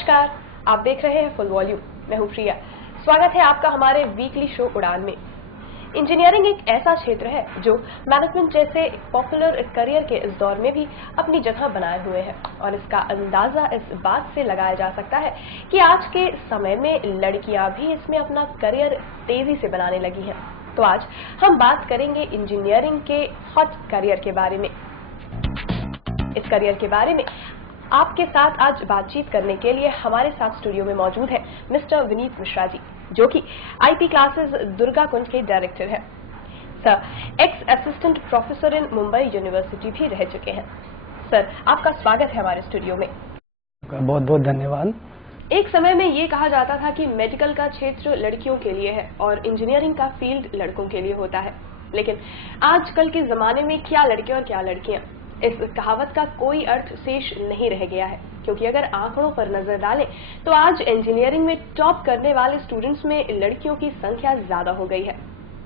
नमस्कार, आप देख रहे हैं फुल वॉल्यूम। मैं हूं प्रिया। स्वागत है आपका हमारे वीकली शो उड़ान में। इंजीनियरिंग एक ऐसा क्षेत्र है जो मैनेजमेंट जैसे पॉपुलर करियर के इस दौर में भी अपनी जगह बनाए हुए है और इसका अंदाजा इस बात से लगाया जा सकता है कि आज के समय में लड़कियां भी इसमें अपना करियर तेजी से बनाने लगी हैं। तो आज हम बात करेंगे इंजीनियरिंग के हॉट करियर के बारे में। इस करियर के बारे में आपके साथ आज बातचीत करने के लिए हमारे साथ स्टूडियो में मौजूद है मिस्टर विनीत मिश्रा जी, जो कि आईपी क्लासेस दुर्गा कुंज के डायरेक्टर हैं। Sir x assistant professor in Mumbai university भी रह चुके हैं। सर, आपका स्वागत है हमारे स्टूडियो में। बहुत बहुत धन्यवाद। एक समय में ये कहा जाता था कि मेडिकल का क्षेत्र लड़कियों के लिए है और इंजीनियरिंग का फील्ड लड़कों के लिए होता है, लेकिन आजकल के जमाने में क्या लड़के और क्या लड़कियां, इस कहावत का कोई अर्थ शेष नहीं रह गया है। क्योंकि अगर आंकड़ों पर नजर डालें तो आज इंजीनियरिंग में टॉप करने वाले स्टूडेंट्स में लड़कियों की संख्या ज्यादा हो गई है।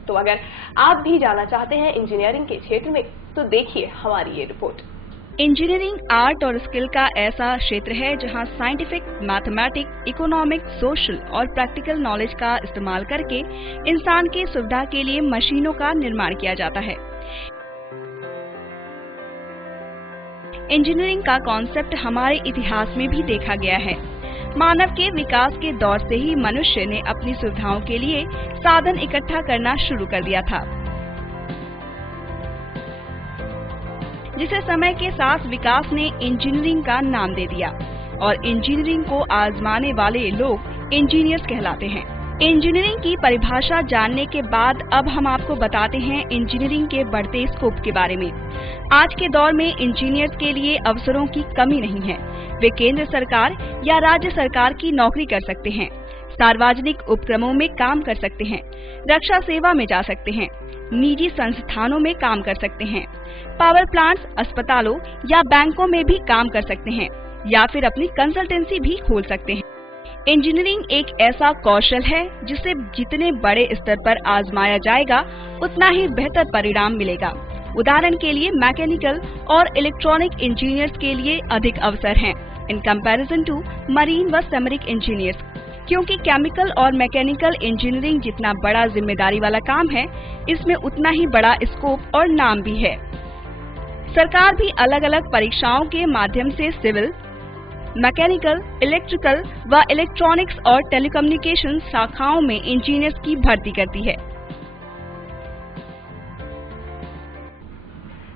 तो अगर आप भी जाना चाहते हैं इंजीनियरिंग के क्षेत्र में तो देखिए हमारी ये रिपोर्ट। इंजीनियरिंग आर्ट और स्किल का ऐसा क्षेत्र है जहां साइंटिफिक, मैथमेटिक्स, इकोनॉमिक, सोशल और प्रैक्टिकल नॉलेज का इस्तेमाल करके इंसान की सुविधा के लिए मशीनों का निर्माण किया जाता है। इंजीनियरिंग का कॉन्सेप्ट हमारे इतिहास में भी देखा गया है। मानव के विकास के दौर से ही मनुष्य ने अपनी सुविधाओं के लिए साधन इकट्ठा करना शुरू कर दिया था, जिसे समय के साथ विकास ने इंजीनियरिंग का नाम दे दिया और इंजीनियरिंग को आजमाने वाले लोग इंजीनियर्स कहलाते हैं। इंजीनियरिंग की परिभाषा जानने के बाद अब हम आपको बताते हैं इंजीनियरिंग के बढ़ते स्कोप के बारे में। आज के दौर में इंजीनियर्स के लिए अवसरों की कमी नहीं है। वे केंद्र सरकार या राज्य सरकार की नौकरी कर सकते हैं, सार्वजनिक उपक्रमों में काम कर सकते हैं, रक्षा सेवा में जा सकते हैं, निजी संस्थानों में काम कर सकते हैं, पावर प्लांट्स, अस्पतालों या बैंकों में भी काम कर सकते हैं या फिर अपनी कंसल्टेंसी भी खोल सकते हैं। इंजीनियरिंग एक ऐसा कौशल है जिसे जितने बड़े स्तर पर आजमाया जाएगा उतना ही बेहतर परिणाम मिलेगा। उदाहरण के लिए मैकेनिकल और इलेक्ट्रॉनिक इंजीनियर्स के लिए अधिक अवसर हैं इन कंपैरिजन टू मरीन व सेमरिक इंजीनियर्स, क्योंकि केमिकल और मैकेनिकल इंजीनियरिंग जितना बड़ा जिम्मेदारी वाला काम है, इसमें उतना ही बड़ा स्कोप और नाम भी है। सरकार भी अलग अलग परीक्षाओं के माध्यम से सिविल, मैकेनिकल, इलेक्ट्रिकल व इलेक्ट्रॉनिक्स और टेलीकम्युनिकेशन शाखाओं में इंजीनियर्स की भर्ती करती है।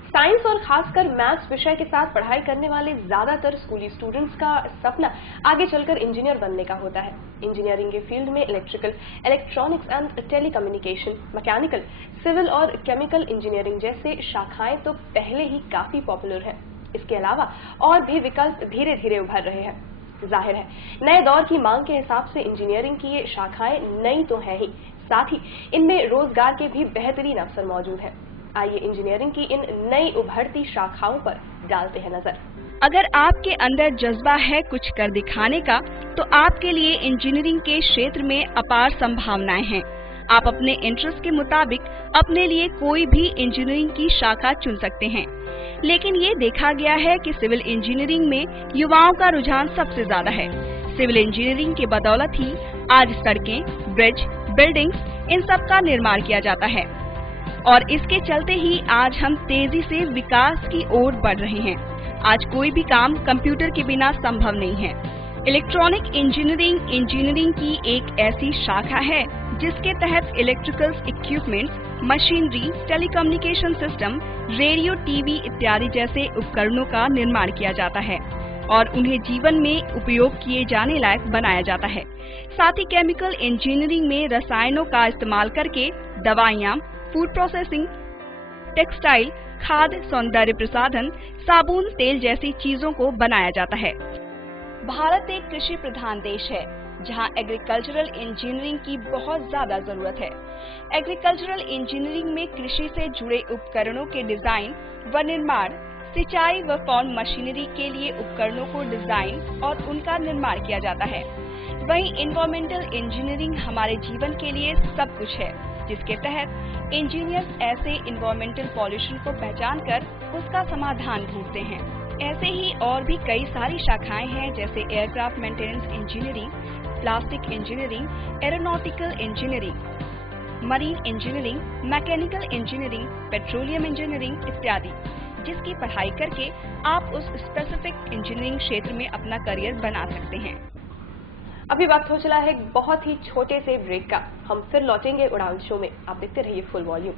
साइंस और खासकर मैथ्स विषय के साथ पढ़ाई करने वाले ज्यादातर स्कूली स्टूडेंट्स का सपना आगे चलकर इंजीनियर बनने का होता है। इंजीनियरिंग के फील्ड में electrical, electronics and telecommunication, mechanical, civil और केमिकल इंजीनियरिंग जैसे शाखाएं तो पहले ही काफी पॉपुलर हैं। इसके अलावा और भी विकल्प धीरे धीरे उभर रहे हैं। जाहिर है, नए दौर की मांग के हिसाब से इंजीनियरिंग की ये शाखाएं नई तो हैं ही, साथ ही इनमें रोजगार के भी बेहतरीन अवसर मौजूद हैं। आइए इंजीनियरिंग की इन नई उभरती शाखाओं पर डालते हैं नजर। अगर आपके अंदर जज्बा है कुछ कर दिखाने का, तो आपके लिए इंजीनियरिंग के क्षेत्र में अपार संभावनाएं हैं। आप अपने इंटरेस्ट के मुताबिक अपने लिए कोई भी इंजीनियरिंग की शाखा चुन सकते हैं, लेकिन ये देखा गया है कि सिविल इंजीनियरिंग में युवाओं का रुझान सबसे ज्यादा है। सिविल इंजीनियरिंग के बदौलत ही आज सड़कें, ब्रिज, बिल्डिंग्स इन सब का निर्माण किया जाता है और इसके चलते ही आज हम तेजी से विकास की ओर बढ़ रहे हैं। आज कोई भी काम कंप्यूटर के बिना संभव नहीं है। इलेक्ट्रॉनिक इंजीनियरिंग इंजीनियरिंग की एक ऐसी शाखा है जिसके तहत electrical equipments, machinery, telecommunication system, radio, TV इत्यादि जैसे उपकरणों का निर्माण किया जाता है और उन्हें जीवन में उपयोग किए जाने लायक बनाया जाता है। साथ ही केमिकल इंजीनियरिंग में रसायनों का इस्तेमाल करके दवाइयाँ, फूड प्रोसेसिंग, टेक्सटाइल, खाद्य, सौंदर्य प्रसाधन, साबुन, तेल जैसी चीजों को बनाया जाता है। भारत एक कृषि प्रधान देश है जहां एग्रीकल्चरल इंजीनियरिंग की बहुत ज्यादा जरूरत है। एग्रीकल्चरल इंजीनियरिंग में कृषि से जुड़े उपकरणों के डिजाइन व निर्माण, सिंचाई व फार्म मशीनरी के लिए उपकरणों को डिजाइन और उनका निर्माण किया जाता है। वहीं एनवायरमेंटल इंजीनियरिंग हमारे जीवन के लिए सब कुछ है, जिसके तहत इंजीनियर्स ऐसे एनवायरमेंटल पॉल्यूशन को पहचान कर उसका समाधान ढूंढते हैं। ऐसे ही और भी कई सारी शाखाएं हैं जैसे aircraft maintenance engineering, plastic engineering, aeronautical engineering, marine engineering, mechanical engineering, petroleum engineering इत्यादि, जिसकी पढ़ाई करके आप उस स्पेसिफिक इंजीनियरिंग क्षेत्र में अपना करियर बना सकते हैं। अभी वक्त हो चला है एक बहुत ही छोटे से ब्रेक का। हम फिर लौटेंगे उड़ान शो में। आप देखते रहिए फुल वॉल्यूम।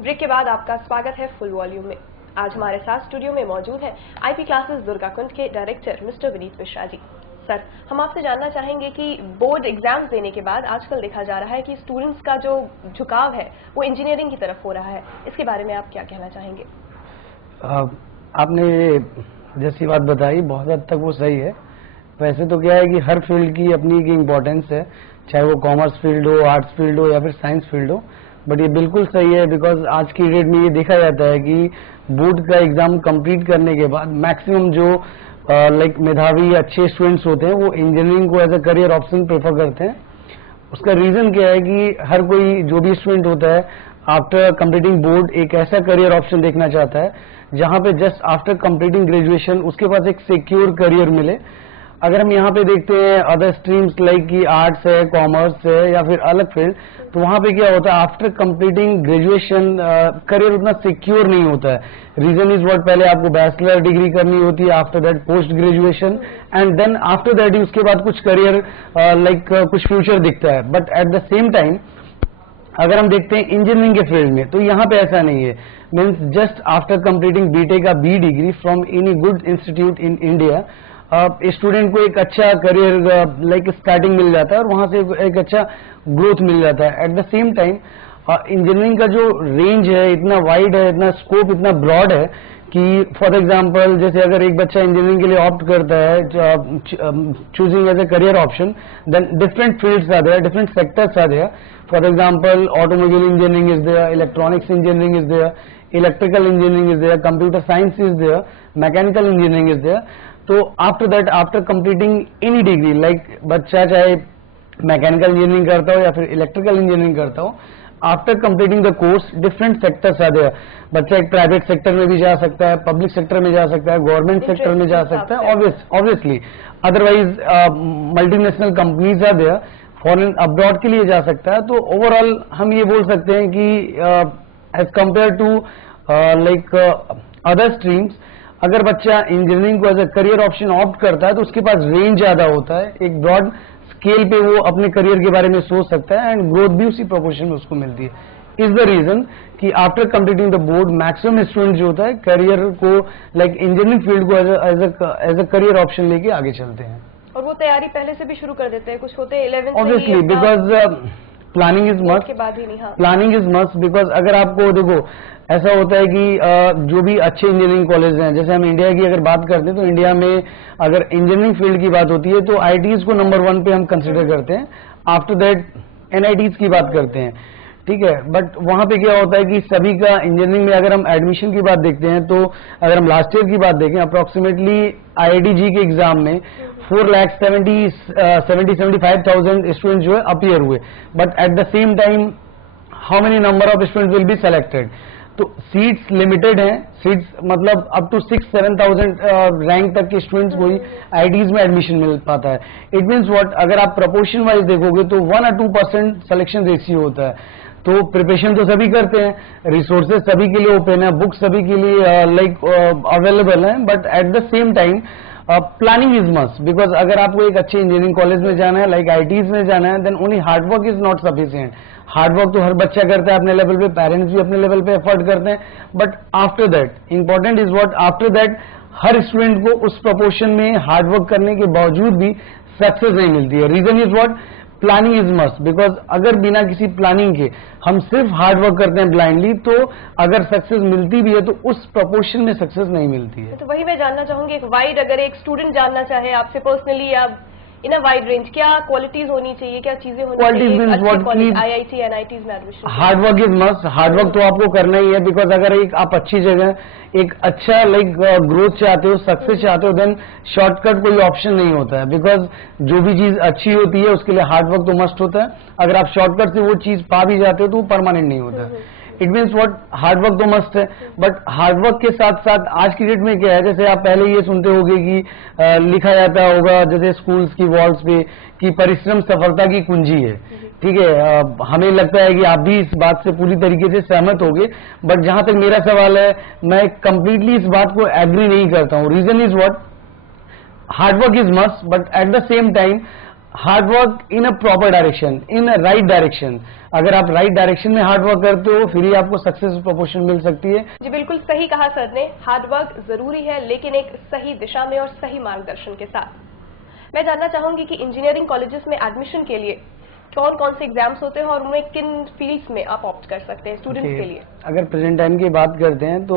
ब्रेक के बाद आपका स्वागत है फुल वॉल्यूम में। आज हमारे साथ स्टूडियो में मौजूद हैं आईपी क्लासेस दुर्गाकुंड के director mister Vineet Mishra ji. Sir, हम आपसे जानना चाहेंगे कि बोर्ड एग्जाम्स देने के बाद आजकल देखा जा रहा है कि स्टूडेंट्स का जो झुकाव है वो इंजीनियरिंग की तरफ हो रहा है। इसके बारे में आप क्या कहना चाहेंगे? आपने जैसी बात बताई बहुत हद तक वो सही है। वैसे तो क्या है कि हर फील्ड की अपनी एक इम्पोर्टेंस है, चाहे वो कॉमर्स फील्ड हो, आर्ट्स फील्ड हो या फिर साइंस फील्ड हो। बट ये बिल्कुल सही है बिकॉज आज की डेट में ये देखा जाता है कि बोर्ड का एग्जाम कंप्लीट करने के बाद मैक्सिमम जो मेधावी अच्छे स्टूडेंट्स होते हैं वो इंजीनियरिंग को as a career option prefer करते हैं। उसका रीजन क्या है कि हर कोई जो भी स्टूडेंट होता है आफ्टर कंप्लीटिंग बोर्ड एक ऐसा करियर ऑप्शन देखना चाहता है जहां पे जस्ट आफ्टर कंप्लीटिंग ग्रेजुएशन उसके पास एक सिक्योर करियर मिले। अगर हम यहाँ पे देखते हैं अदर स्ट्रीम्स लाइक कि आर्ट्स है, कॉमर्स है या फिर अलग फील्ड, तो वहां पे क्या होता है आफ्टर कंप्लीटिंग ग्रेजुएशन करियर उतना सिक्योर नहीं होता है। रीजन इज व्हाट, पहले आपको बैचलर डिग्री करनी होती है, after that post graduation and then after that ही उसके बाद कुछ करियर कुछ फ्यूचर दिखता है। But at the same time अगर हम देखते हैं इंजीनियरिंग के फील्ड में तो यहाँ पे ऐसा नहीं है। Means just after completing BTech का B degree from any good institute in India student को एक अच्छा करियर स्टार्टिंग मिल जाता है और वहां से एक अच्छा ग्रोथ मिल जाता है। Eight the same time engineering का जो रेंज है इतना वाइड है, इतना स्कोप इतना ब्रॉड है कि फॉर एग्जांपल जैसे अगर एक बच्चा इंजीनियरिंग के लिए ऑप्ट करता है choosing as a career option, then different fields are there, different sectors are there. For example automobile engineering is there, electronics engineering is there, electrical engineering is there, computer science is there, mechanical engineering is there. तो after that after completing any degree like बच्चा चाहे mechanical engineering करता हो या फिर electrical engineering करता हो, after completing the course different sectors are there. बच्चा एक प्राइवेट सेक्टर में भी जा सकता है, पब्लिक सेक्टर में जा सकता है, गवर्नमेंट सेक्टर में जा सकता है, obviously. Otherwise multinational companies are there, foreign abroad के लिए जा सकता है। तो ओवरऑल हम ये बोल सकते हैं कि as compare to other streams अगर बच्चा इंजीनियरिंग को as a career option opt करता है तो उसके पास रेंज ज्यादा होता है, एक ब्रॉड स्केल पे वो अपने करियर के बारे में सोच सकता है एंड ग्रोथ भी उसी प्रोपोर्शन में उसको मिलती है। इज द रीजन कि after completing the board maximum student जो होता है करियर को इंजीनियरिंग फील्ड को एज अ करियर ऑप्शन लेके आगे चलते हैं और वो तैयारी पहले से भी शुरू कर देते हैं। कुछ होते हैं 11th obviously because planning is must, के बाद ही नहीं। हाँ, प्लानिंग इज मस्ट बिकॉज अगर आपको देखो ऐसा होता है कि जो भी अच्छे इंजीनियरिंग कॉलेज हैं, जैसे हम इंडिया की अगर बात करते हैं तो इंडिया में अगर इंजीनियरिंग फील्ड की बात होती है तो आईटीज को नंबर 1 पे हम कंसिडर करते हैं, आफ्टर दैट एनआईटीज की बात करते हैं, ठीक है। बट वहां पे क्या होता है कि सभी का इंजीनियरिंग में अगर हम एडमिशन की बात देखते हैं तो अगर हम लास्ट ईयर की बात देखें अप्रोक्सीमेटली आईआईटी के एग्जाम में 4,75,000 स्टूडेंट जो है अपीयर हुए। But at the same time how many number of student will be selected? तो सीट्स लिमिटेड हैं, सीट्स मतलब अप टू 6,000-7,000 रैंक तक के स्टूडेंट्स को ही आईआईटीज में एडमिशन मिल पाता है। इट मीन्स व्हाट, अगर आप प्रपोर्शन वाइज देखोगे तो 1 or 2% सिलेक्शन रेशियो होता है। तो प्रिपरेशन तो सभी करते हैं, रिसोर्सेज सभी के लिए ओपन है, बुक सभी के लिए अवेलेबल है, but at the same time planning is must because अगर आपको एक अच्छे इंजीनियरिंग कॉलेज में जाना है, लाइक आईटीज में जाना है, then only hard work is not sufficient. Hard work तो हर बच्चा करता है अपने लेवल पे, पेरेंट्स भी अपने लेवल पे एफर्ट करते हैं, but after that important is what, after that her student को उस प्रोपोर्शन में हार्डवर्क करने के बावजूद भी सक्सेस नहीं मिलती है। Reason is what, planning is must because अगर बिना किसी प्लानिंग के हम सिर्फ हार्डवर्क करते हैं ब्लाइंडली तो अगर सक्सेस मिलती भी है तो उस प्रोपोर्शन में सक्सेस नहीं मिलती है। तो वही मैं जानना चाहूंगी, एक वाइड अगर एक स्टूडेंट जानना चाहे आपसे पर्सनली या इन अ वाइड रेंज, क्या क्वालिटीज होनी चाहिए, क्या चीजें होनी चाहिए आईआईटी एनआईटीज में admission? Hard work is must, hard work तो आपको करना ही है बिकॉज अगर एक आप अच्छी जगह एक अच्छा ग्रोथ चाहते हो, सक्सेस चाहते हो, देन शॉर्टकट कोई ऑप्शन नहीं होता है बिकॉज जो भी चीज अच्छी होती है उसके लिए हार्डवर्क तो मस्ट होता है। अगर आप शॉर्टकट से वो चीज पा भी जाते हो तो वो परमानेंट नहीं होता है। इट मीन्स व्हाट, हार्डवर्क तो मस्ट है, बट हार्डवर्क के साथ साथ आज की डेट में क्या है, जैसे आप पहले ये सुनते होंगे कि लिखा जाता होगा जैसे स्कूल्स की वॉल्स पे कि परिश्रम सफलता की कुंजी है, ठीक है। हमें लगता है कि आप भी इस बात से पूरी तरीके से सहमत होंगे, बट जहां तक मेरा सवाल है, मैं कंप्लीटली इस बात को एग्री नहीं करता हूं। Reason is what, hard work is must, but at the same time hard work in a proper direction, in a right direction. अगर आप राइट डायरेक्शन में हार्डवर्क करते हो, फिर ही आपको सक्सेस प्रपोर्शन मिल सकती है। जी बिल्कुल सही कहा सर ने, हार्डवर्क जरूरी है, लेकिन एक सही दिशा में और सही मार्गदर्शन के साथ। मैं जानना चाहूंगी कि इंजीनियरिंग कॉलेजेस में एडमिशन के लिए कौन कौन से एग्जाम्स होते हैं और उनमें किन फील्ड्स में आप ऑप्ट कर सकते हैं स्टूडेंट्स के लिए? अगर प्रेजेंट टाइम की बात करते हैं तो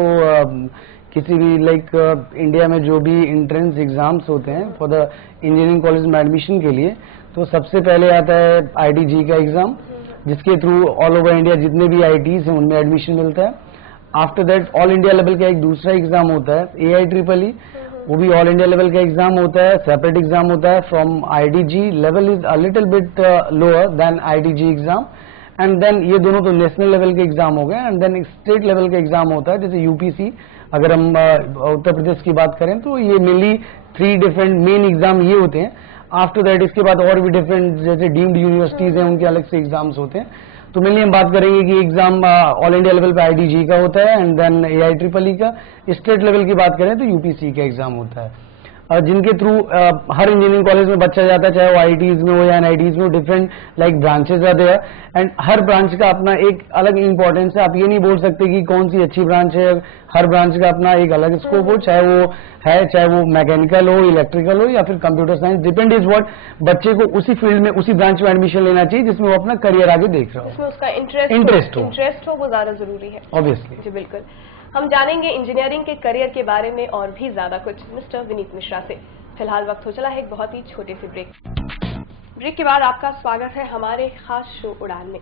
किसी भी इंडिया में जो भी एंट्रेंस एग्जाम्स होते हैं फॉर द इंजीनियरिंग कॉलेज में एडमिशन के लिए, तो सबसे पहले आता है IIT का एग्जाम, जिसके थ्रू ऑल ओवर इंडिया जितने भी IITs हैं उनमें एडमिशन मिलता है। After that all India level का एक दूसरा एग्जाम होता है AIEEE, वो भी ऑल इंडिया लेवल का एग्जाम होता है, सेपरेट एग्जाम होता है from IITG level, is a little bit lower than IITG exam. And then ये दोनों तो नेशनल लेवल के एग्जाम हो गए, एंड देन एक स्टेट लेवल का एग्जाम होता है जैसे UPC। अगर हम उत्तर प्रदेश की बात करें तो ये मेनली 3 डिफरेंट मेन एग्जाम ये होते हैं। आफ्टर दैट इसके बाद और भी डिफरेंट जैसे डीम्ड यूनिवर्सिटीज हैं उनके अलग से एग्जाम्स होते हैं। तो मेनली हम बात करेंगे कि एग्जाम ऑल इंडिया लेवल पे IITG का होता है, एंड देन AIEEE का। स्टेट लेवल की बात करें तो UPC का एग्जाम होता है, जिनके थ्रू हर इंजीनियरिंग कॉलेज में बच्चा जाता है, चाहे वो IITs में हो या NITs में हो। डिफरेंट ब्रांचेस आते हैं, एंड हर ब्रांच का अपना एक अलग इंपॉर्टेंस है। आप ये नहीं बोल सकते कि कौन सी अच्छी ब्रांच है, हर ब्रांच का अपना एक अलग स्कोप हो, चाहे वो मैकेनिकल हो, इलेक्ट्रिकल हो या फिर computer science. Depend is what, बच्चे को उसी फील्ड में उसी ब्रांच में एडमिशन लेना चाहिए जिसमें वो अपना करियर आगे देख रहा हो, जिसमें उसका इंटरेस्ट हो, वो ज्यादा जरूरी है ऑब्वियसली। जी बिल्कुल, हम जानेंगे इंजीनियरिंग के करियर के बारे में और भी ज्यादा कुछ मिस्टर विनीत मिश्रा से। फिलहाल वक्त हो चला है एक बहुत ही छोटे से ब्रेक के बाद आपका स्वागत है हमारे खास शो उड़ान में।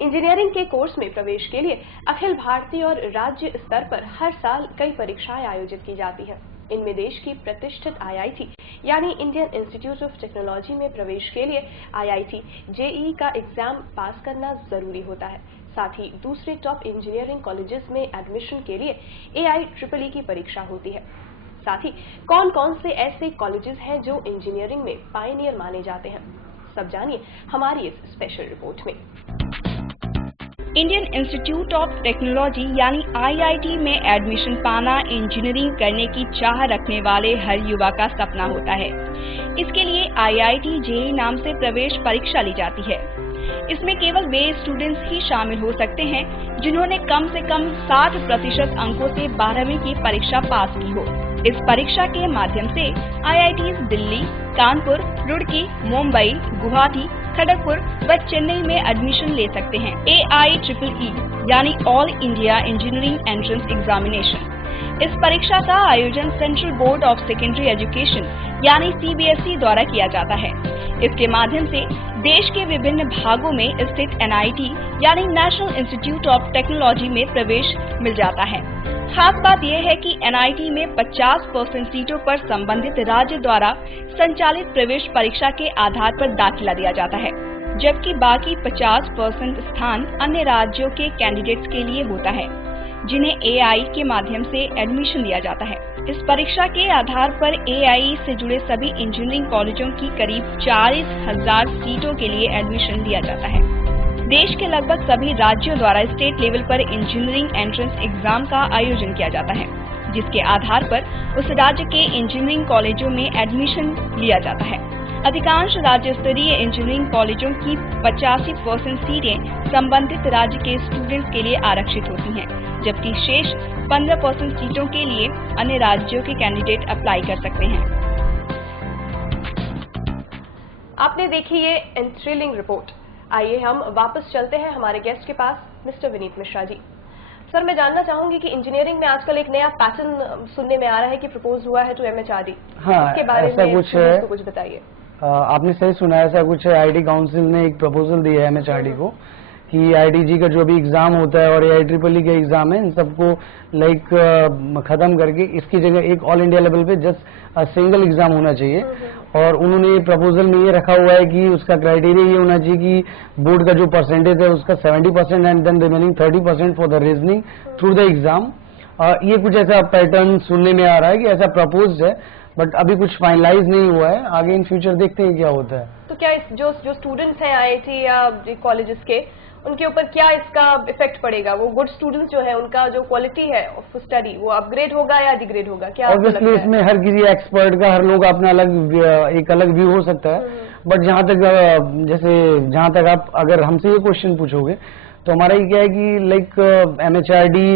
इंजीनियरिंग के कोर्स में प्रवेश के लिए अखिल भारतीय और राज्य स्तर पर हर साल कई परीक्षाएं आयोजित की जाती हैं। इनमें देश की प्रतिष्ठित IIT यानी इंडियन इंस्टीट्यूट ऑफ टेक्नोलॉजी में प्रवेश के लिए IIT JEE का एग्जाम पास करना जरूरी होता है। साथ ही दूसरे टॉप इंजीनियरिंग कॉलेजेस में एडमिशन के लिए AIEEE की परीक्षा होती है। साथ ही कौन कौन से ऐसे कॉलेजेस हैं जो इंजीनियरिंग में पायनियर माने जाते हैं, सब जानिए हमारी इस स्पेशल रिपोर्ट में। इंडियन इंस्टीट्यूट ऑफ टेक्नोलॉजी यानी IIT में एडमिशन पाना इंजीनियरिंग करने की चाह रखने वाले हर युवा का सपना होता है। इसके लिए IIT JEE नाम से प्रवेश परीक्षा ली जाती है। इसमें केवल वे स्टूडेंट्स ही शामिल हो सकते हैं जिन्होंने कम से कम 60% अंकों से 12वीं की परीक्षा पास की हो। इस परीक्षा के माध्यम से IITs दिल्ली, कानपुर, रुड़की, मुंबई, गुवाहाटी, खड़गपुर व चेन्नई में एडमिशन ले सकते हैं। AIEEE यानी all India engineering entrance examination. इस परीक्षा का आयोजन central board of secondary education यानी CBSE द्वारा किया जाता है। इसके माध्यम से देश के विभिन्न भागों में स्थित NIT यानी नेशनल इंस्टीट्यूट ऑफ टेक्नोलॉजी में प्रवेश मिल जाता है। खास बात यह है कि NIT में 50% सीटों पर संबंधित राज्य द्वारा संचालित प्रवेश परीक्षा के आधार पर दाखिला दिया जाता है, जबकि बाकी 50% स्थान अन्य राज्यों के कैंडिडेट्स के लिए होता है, जिन्हें AI के माध्यम से एडमिशन दिया जाता है। इस परीक्षा के आधार पर AIE से जुड़े सभी इंजीनियरिंग कॉलेजों की करीब 40,000 सीटों के लिए एडमिशन दिया जाता है। देश के लगभग सभी राज्यों द्वारा स्टेट लेवल पर इंजीनियरिंग एंट्रेंस एग्जाम का आयोजन किया जाता है, जिसके आधार पर उस राज्य के इंजीनियरिंग कॉलेजों में एडमिशन लिया जाता है। अधिकांश राज्य स्तरीय इंजीनियरिंग कॉलेजों की 85% सीटें संबंधित राज्य के स्टूडेंट्स के लिए आरक्षित होती हैं, जबकि शेष 15% सीटों के लिए अन्य राज्यों के कैंडिडेट अप्लाई कर सकते हैं। आपने देखी ये थ्रिलिंग रिपोर्ट। आइए हम वापस चलते हैं हमारे गेस्ट के पास, मिस्टर विनीत मिश्रा जी। सर, मैं जानना चाहूंगी कि इंजीनियरिंग में आजकल एक नया पैटर्न सुनने में आ रहा है कि प्रपोज हुआ है टू MHRD। हाँ, इसके बारे में कुछ बताइए। आपने सही सुना, ऐसा कुछ है। IT काउंसिल ने एक प्रपोजल दिया है MHRD को कि IITG का जो भी एग्जाम होता है और AIEEE का एग्जाम है, इन सबको खत्म करके इसकी जगह एक ऑल इंडिया लेवल पे जस्ट सिंगल एग्जाम होना चाहिए। और उन्होंने प्रपोजल में ये रखा हुआ है कि उसका क्राइटेरिया ये होना चाहिए कि बोर्ड का जो परसेंटेज है उसका 70% and then remaining 30% for the reasoning through the exam. ये कुछ ऐसा पैटर्न सुनने में आ रहा है कि ऐसा प्रपोज है, बट अभी कुछ फाइनलाइज नहीं हुआ है। आगे इन फ्यूचर देखते हैं क्या होता है। तो क्या जो स्टूडेंट्स हैं IIT या कॉलेजेस के, उनके ऊपर क्या इसका इफेक्ट पड़ेगा? वो गुड स्टूडेंट्स जो है उनका जो क्वालिटी है ऑफ स्टडी वो अपग्रेड होगा या डिग्रेड होगा? क्या ऑब्वियसली इसमें हर किसी एक्सपर्ट का, हर लोग अपना एक अलग व्यू हो सकता है। बट जहां तक आप अगर हमसे ये क्वेश्चन पूछोगे तो हमारा ये क्या है कि MHRD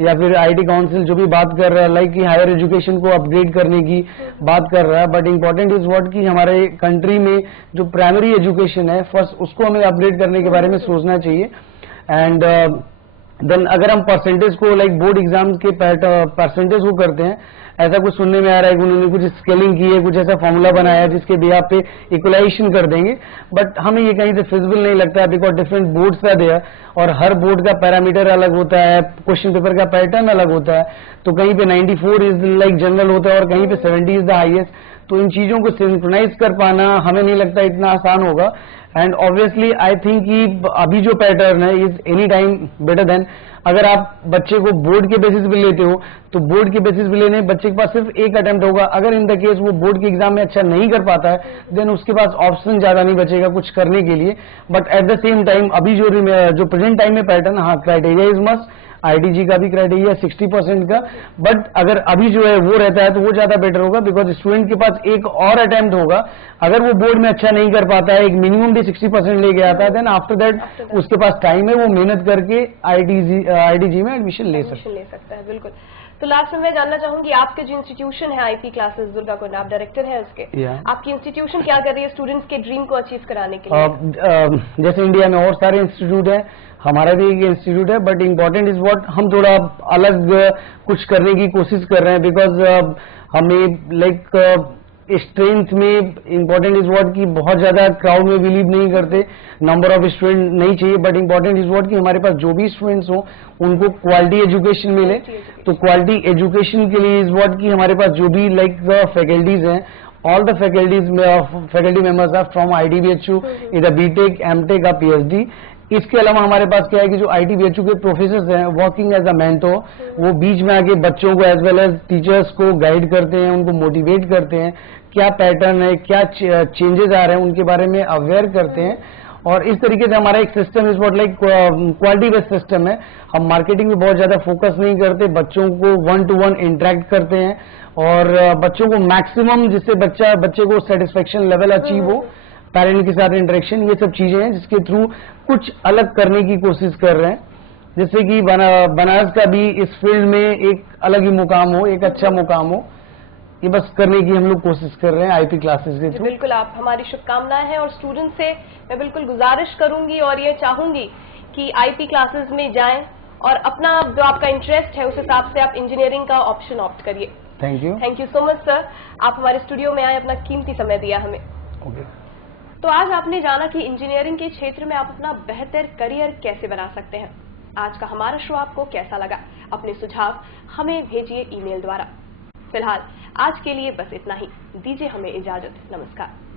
या फिर IIT काउंसिल जो भी बात कर रहा है कि हायर एजुकेशन को अपग्रेड करने की बात कर रहा है, बट इम्पोर्टेंट इज व्हाट कि हमारे कंट्री में जो प्राइमरी एजुकेशन है फर्स्ट उसको हमें अपग्रेड करने के बारे में सोचना चाहिए। एंड देन अगर हम परसेंटेज को बोर्ड एग्जाम्स के परसेंटेज को करते हैं, ऐसा कुछ सुनने में आ रहा है कि उन्होंने कुछ स्केलिंग की है, कुछ ऐसा फॉर्मूला बनाया है जिसके बिहार पे इक्वलाइजेशन कर देंगे, बट हमें ये कहीं से फिजिबल नहीं लगता है because different boards are there और हर बोर्ड का पैरामीटर अलग होता है, क्वेश्चन पेपर का पैटर्न अलग होता है। तो कहीं पे 94 इज जनरल होता है और कहीं पे 70 इज द हाईएस्ट। तो इन चीजों को सिंक्रोनाइज कर पाना हमें नहीं लगता इतना आसान होगा। एंड ऑब्वियसली आई थिंक कि अभी जो पैटर्न है is any time better than अगर आप बच्चे को बोर्ड के बेसिस पे लेते हो तो बोर्ड के बेसिस पे लेने बच्चे के पास सिर्फ एक अटेम्प्ट होगा। अगर इन द केस वो बोर्ड के एग्जाम में अच्छा नहीं कर पाता है देन उसके पास ऑप्शन ज्यादा नहीं बचेगा कुछ करने के लिए। But at the same time अभी जो प्रेजेंट टाइम में पैटर्न, हाँ क्राइटेरिया इज मस्ट, IITG का भी क्राइटेरिया 60% का, बट अगर अभी जो है वो रहता है तो वो ज्यादा बेटर होगा बिकॉज स्टूडेंट के पास एक और अटेम्प्ट होगा। अगर वो बोर्ड में अच्छा नहीं कर पाता है, एक मिनिमम भी 60% लेके आता है, देन आफ्टर दैट उसके पास टाइम है, वो मेहनत करके IITG में एडमिशन ले सकता है। बिल्कुल। तो लास्ट में मैं जानना चाहूंगी आपके जो इंस्टीट्यूशन है IP क्लासेस दुर्गा कुंड, आप डायरेक्टर हैं उसके, आपकी इंस्टीट्यूशन क्या कर रही है स्टूडेंट्स के ड्रीम को अचीव कराने के लिए? जैसे इंडिया में और सारे इंस्टीट्यूट है, हमारा भी एक इंस्टीट्यूट है, बट इम्पोर्टेंट इज व्हाट हम थोड़ा अलग कुछ करने की कोशिश कर रहे हैं बिकॉज हमें स्ट्रेंथ में इम्पोर्टेंट इज व्हाट कि बहुत ज्यादा क्राउड में बिलीव नहीं करते, नंबर ऑफ स्टूडेंट नहीं चाहिए, बट इम्पोर्टेंट इज व्हाट कि हमारे पास जो भी स्टूडेंट्स हो उनको क्वालिटी एजुकेशन मिले। तो क्वालिटी एजुकेशन के लिए इज व्हाट कि हमारे पास जो भी फैकल्टीज हैं, all the faculty members are from IDBHU, either BTech, MTech or PhD। इसके अलावा हमारे पास क्या है कि जो IDBHU के प्रोफेसर्स हैं वर्किंग एज अ मेंटोर, वो बीच में आके बच्चों को एज वेल एज टीचर्स को गाइड करते हैं, उनको मोटिवेट करते हैं, क्या पैटर्न है, क्या चेंजेस आ रहे हैं उनके बारे में अवेयर करते हैं। और इस तरीके से हमारा एक system is what quality based system है। हम मार्केटिंग में बहुत ज्यादा फोकस नहीं करते, बच्चों को 1-to-1 इंटरेक्ट करते हैं और बच्चों को मैक्सिमम जिससे बच्चे को सेटिस्फेक्शन लेवल अचीव हो, पेरेंट के साथ इंटरेक्शन, ये सब चीजें हैं जिसके थ्रू कुछ अलग करने की कोशिश कर रहे हैं, जिससे कि बनारस का भी इस फील्ड में एक अलग ही मुकाम हो, एक अच्छा मुकाम हो। ये बस करने की हम लोग कोशिश कर रहे हैं IP क्लासेस के थ्रू। बिल्कुल, आप हमारी शुभकामनाएं हैं और स्टूडेंट से मैं बिल्कुल गुजारिश करूंगी और ये चाहूंगी कि IP क्लासेस में जाएं और अपना जो आपका इंटरेस्ट है उस हिसाब से आप इंजीनियरिंग का ऑप्शन ऑप्ट करिए। Thank you so much sir, आप हमारे स्टूडियो में आए, अपना कीमती समय दिया हमें। तो आज आपने जाना कि इंजीनियरिंग के क्षेत्र में आप अपना बेहतर करियर कैसे बना सकते हैं। आज का हमारा शो आपको कैसा लगा? अपने सुझाव हमें भेजिए ईमेल द्वारा। फिलहाल आज के लिए बस इतना ही, दीजिए हमें इजाजत। नमस्कार।